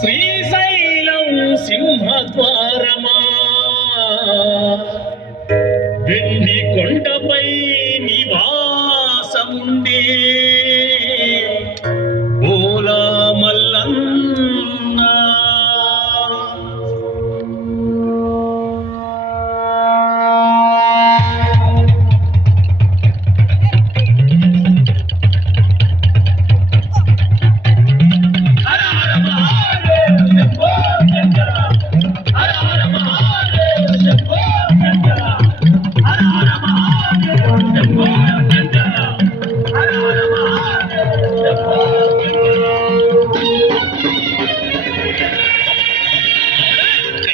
శ్రీశైలం సింహద్వారమా? వెండి కొండపై నివాసముండే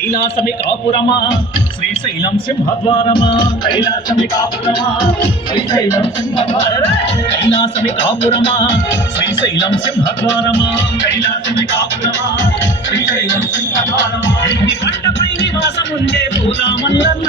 కైలాసమి కాపురమా శ్రీశైలం సింహద్వారమా? కైలాసమి కాపురమా శ్రీశైలం సింహద్వారమా? కైలాసమి కాపురమా శ్రీశైలం సింహద్వారమా? కైలాసమి కాపురమా శ్రీశైలం సింహద్వారమా? వెండి కంటపై నివాసముండే పూలా మల్లన్న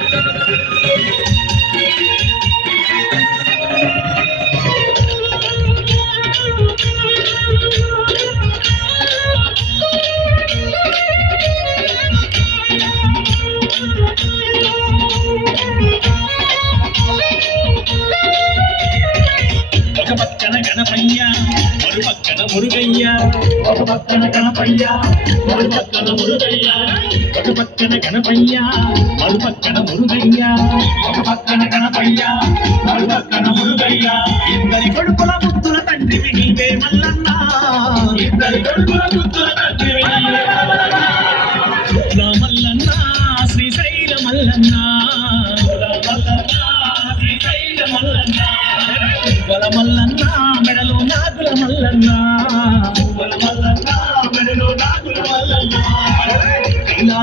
మురుగయ్య ఒక పక్కన గణపయ్య మరు పక్కన మురుగయ్య ఒక పక్కన గణపయ్య మరు పక్కన మురుగయ్య ఒక పక్కన గణపయ్య మరు పక్కన మురుగయ్య. ఇద్దరి కొడుకుల ముద్దుల తండ్రివి నీవే మల్లన్న. ఇద్దరి కొడుకుల తండ్రివి శ్రీశైల మల్లన్నా.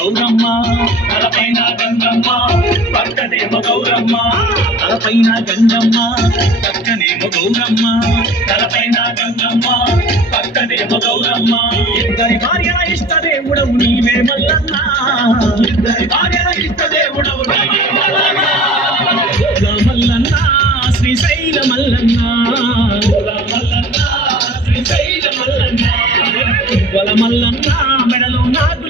గౌరమ్మ తలపైన గంగమ్మ పక్కనేమో గౌరమ్మ తలపైన గంగమ్మ పక్కనేమో గౌరమ్మ తలపైన గంగమ్మ పక్కనేమో గౌరమ్మ. ఇద్దరి భార్య ఇష్ట దేవుడవు నీవే మల్లన్న. ఇద్దరి భార్య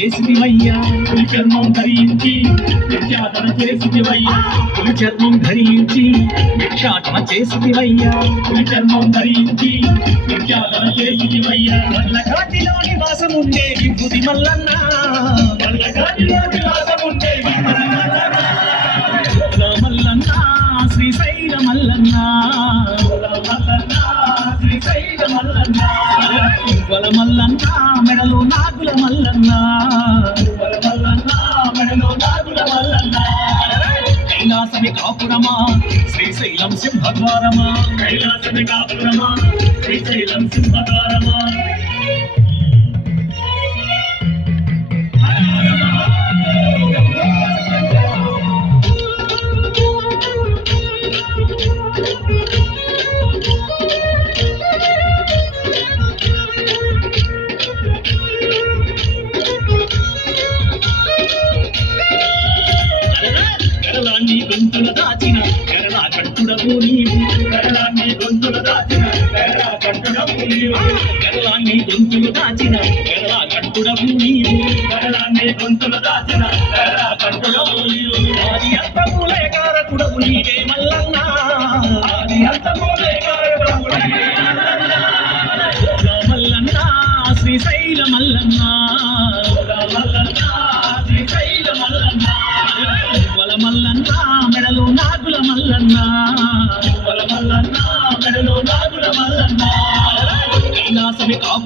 చేసివయ్యా పులి చర్మం ధరించి భిక్షాటన చేసివయ్యా పులి చర్మం ధరించి భిక్షాటన చేసివయ్యా పులి చర్మం ధరించి భిక్షాటన చేసివయ్యా వల్ల కాటిలో నివాసం ఉండే విభూతి మల్లన్న. వల్ల కాటిలో నివాసం వల మల్లన్న మెడలో నాగుల మల్లన్న. మల్లన్న మెడలో నాగుల మల్లన్న కైలాసమి కాపురమా? శ్రీశైలం సింహద్వారమా? కైలాసమి కాపురమా? శ్రీశైలం సింహద్వారమా? గొంతుల దాచిన ఎరలా కట్టుడవు నీవు కరళాన్ని గొంతుల దాచిన కరళ కట్టుడము నీవు ఎరలాన్ని గొంతుల దాచిన ఎరలా కట్టుడవు నీవు కరళాన్ని గొంతుల దాచిన కరళ కట్టుడము నీవు. ఆది అంతములే కారకుడవు నీవే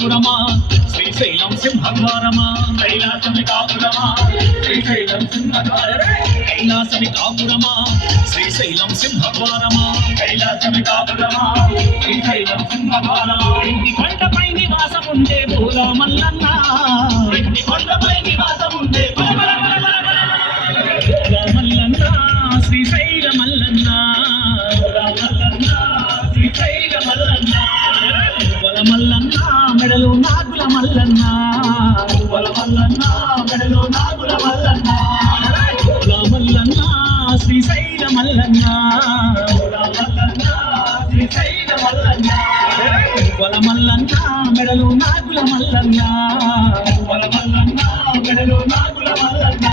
కాపురమా? శ్రీశైలం సింహద్వారమా? కైలాసమి కాపురమా, శ్రీశైలం సింహద్వారమా? కైలాసమి కాపురమా? శ్రీశైలం సింహద్వారమా? కైలాసమి కాపురమా, శ్రీశైలం సింహద్వారమా. ఇంటి కొండపై నివాసముండే భూల మల్లన్న కొండపై నివాసం మల్లన్న వల మల్లన్న, మెడలో నాగుల మల్లన్న. భూల మల్లన్న శ్రీశైల మల్లన్న మల్లన్న, శ్రీశైల మల్లన్న, వల మల్లన్న మెడలో నాగుల మల్లన్న వల మల్లన్న, మెడలో నాగుల మల్లన్న.